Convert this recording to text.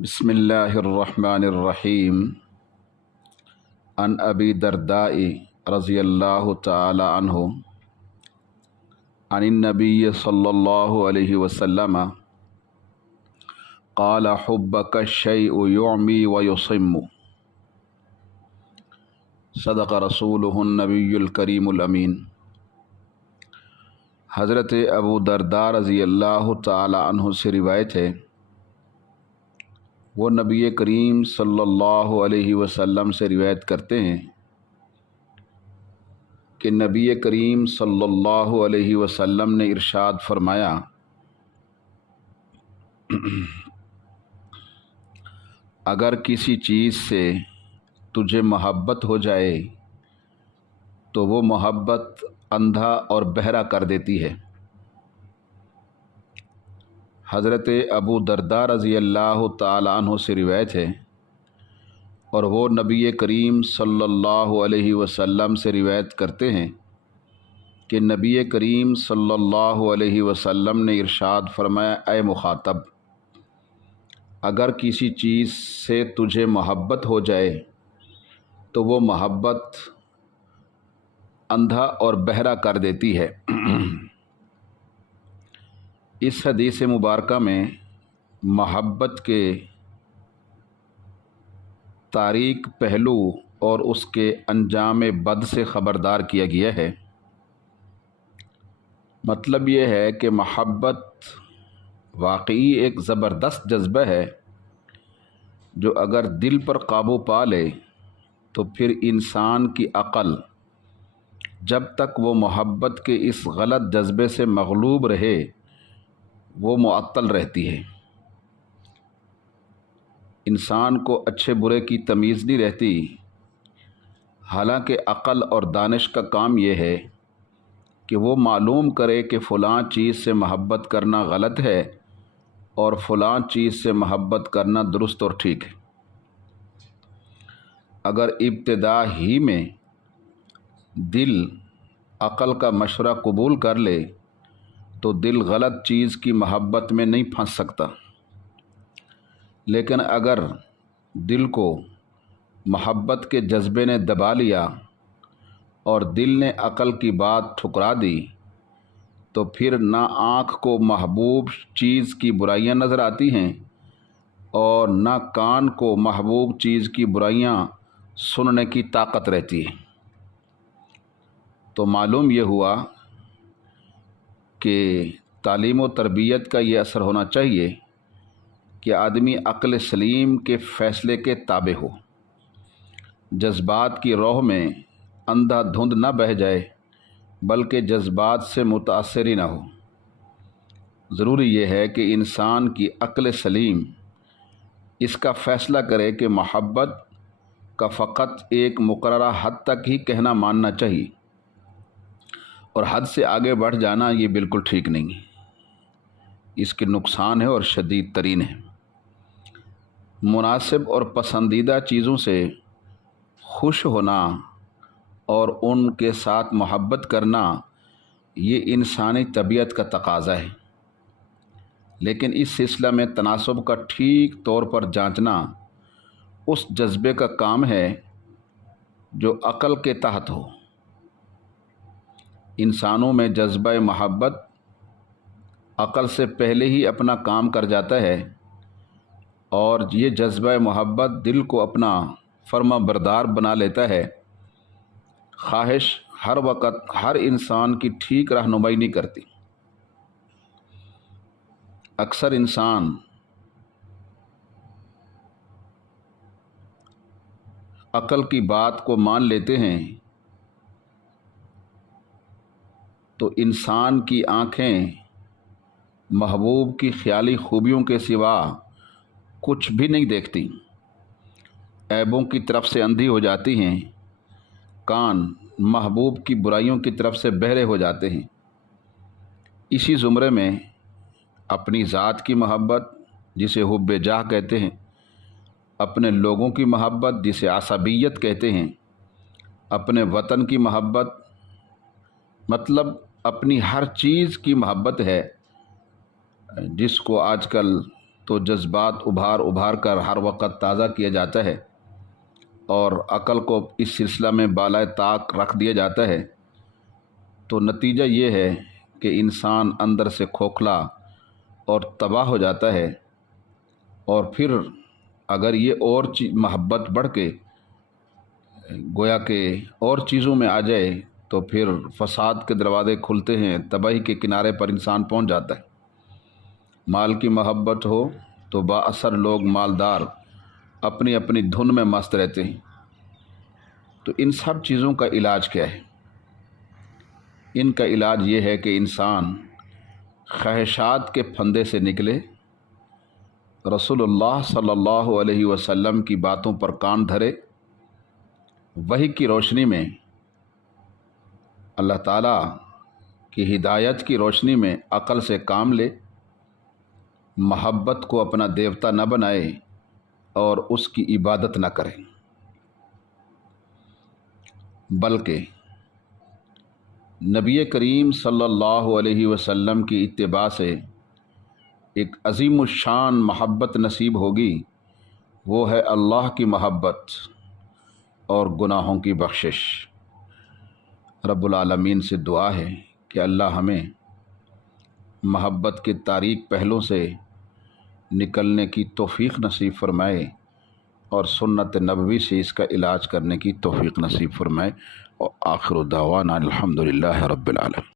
بسم اللہ الرحمن الرحیم عن ابی درداء رضی اللہ تعالی عنہ عن النبی صلی اللہ علیہ وسلم قال حبک الشیء یعمی ویصم صدق رسولہ النبی الکریم الامین۔ حضرت ابو درداء رضی اللہ تعالی عنہ سے روایت ہے، وہ نبی کریم صلی اللہ علیہ وسلم سے روایت کرتے ہیں کہ نبی کریم صلی اللہ علیہ وسلم نے ارشاد فرمایا، اگر کسی چیز سے تجھے محبت ہو جائے تو وہ محبت اندھا اور بہرا کر دیتی ہے۔ حضرت ابو درداء رضی اللہ تعالی عنہ سے روایت ہے اور وہ نبی کریم صلی اللہ علیہ وسلم سے روایت کرتے ہیں کہ نبی کریم صلی اللہ علیہ وسلم نے ارشاد فرمایا، اے مخاطب، اگر کسی چیز سے تجھے محبت ہو جائے تو وہ محبت اندھا اور بہرا کر دیتی ہے۔ اس حدیث مبارکہ میں محبت کے تاریک پہلو اور اس کے انجام بد سے خبردار کیا گیا ہے۔ مطلب یہ ہے کہ محبت واقعی ایک زبردست جذبہ ہے جو اگر دل پر قابو پا لے تو پھر انسان کی عقل جب تک وہ محبت کے اس غلط جذبے سے مغلوب رہے وہ معطل رہتی ہے۔ انسان کو اچھے برے کی تمیز نہیں رہتی، حالانکہ عقل اور دانش کا کام یہ ہے کہ وہ معلوم کرے کہ فلاں چیز سے محبت کرنا غلط ہے اور فلاں چیز سے محبت کرنا درست اور ٹھیک ہے۔ اگر ابتدا ہی میں دل عقل کا مشورہ قبول کر لے تو دل غلط چیز کی محبت میں نہیں پھنس سکتا، لیکن اگر دل کو محبت کے جذبے نے دبا لیا اور دل نے عقل کی بات ٹھکرا دی تو پھر نہ آنکھ کو محبوب چیز کی برائیاں نظر آتی ہیں اور نہ کان کو محبوب چیز کی برائیاں سننے کی طاقت رہتی ہے۔ تو معلوم یہ ہوا کہ تعلیم و تربیت کا یہ اثر ہونا چاہیے کہ آدمی عقل سلیم کے فیصلے کے تابع ہو، جذبات کی روح میں اندھا دھند نہ بہہ جائے بلکہ جذبات سے متاثر ہی نہ ہو۔ ضروری یہ ہے کہ انسان کی عقل سلیم اس کا فیصلہ کرے کہ محبت کا فقط ایک مقررہ حد تک ہی کہنا ماننا چاہیے اور حد سے آگے بڑھ جانا یہ بالکل ٹھیک نہیں ہے، اس کے نقصان ہے اور شدید ترین ہے۔ مناسب اور پسندیدہ چیزوں سے خوش ہونا اور ان کے ساتھ محبت کرنا یہ انسانی طبیعت کا تقاضا ہے، لیکن اس سلسلہ میں تناسب کا ٹھیک طور پر جانچنا اس جذبے کا کام ہے جو عقل کے تحت ہو۔ انسانوں میں جذبہ محبت عقل سے پہلے ہی اپنا کام کر جاتا ہے اور یہ جذبہ محبت دل کو اپنا فرما بردار بنا لیتا ہے۔ خواہش ہر وقت ہر انسان کی ٹھیک رہنمائی نہیں کرتی۔ اکثر انسان عقل کی بات کو مان لیتے ہیں تو انسان کی آنکھیں محبوب کی خیالی خوبیوں کے سوا کچھ بھی نہیں دیکھتی، عیبوں کی طرف سے اندھی ہو جاتی ہیں، کان محبوب کی برائیوں کی طرف سے بہرے ہو جاتے ہیں۔ اسی زمرے میں اپنی ذات کی محبت جسے حب جاہ کہتے ہیں، اپنے لوگوں کی محبت جسے عصبیت کہتے ہیں، اپنے وطن کی محبت، مطلب اپنی ہر چیز کی محبت ہے جس کو آج کل تو جذبات ابھار کر ہر وقت تازہ کیا جاتا ہے اور عقل کو اس سلسلہ میں بالائے طاق رکھ دیا جاتا ہے، تو نتیجہ یہ ہے کہ انسان اندر سے کھوکھلا اور تباہ ہو جاتا ہے، اور پھر اگر یہ اور محبت بڑھ کے گویا کہ اور چیزوں میں آ جائے تو پھر فساد کے دروازے کھلتے ہیں، تباہی کے کنارے پر انسان پہنچ جاتا ہے۔ مال کی محبت ہو تو با اثر لوگ مالدار اپنی اپنی دھن میں مست رہتے ہیں۔ تو ان سب چیزوں کا علاج کیا ہے؟ ان کا علاج یہ ہے کہ انسان خواہشات کے پھندے سے نکلے، رسول اللہ صلی اللہ علیہ وسلم کی باتوں پر کان دھرے، وحی کی روشنی میں، اللہ تعالیٰ کی ہدایت کی روشنی میں عقل سے کام لے، محبت کو اپنا دیوتا نہ بنائے اور اس کی عبادت نہ کرے، بلکہ نبی کریم صلی اللہ علیہ وسلم کی اتباع سے ایک عظیم الشان محبت نصیب ہوگی، وہ ہے اللہ کی محبت اور گناہوں کی بخشش۔ رب العالمین سے دعا ہے کہ اللہ ہمیں محبت کے تاریک پہلوں سے نکلنے کی توفیق نصیب فرمائے اور سنت نبوی سے اس کا علاج کرنے کی توفیق نصیب فرمائے، اور آخر دعوانا الحمدللہ رب العالمین۔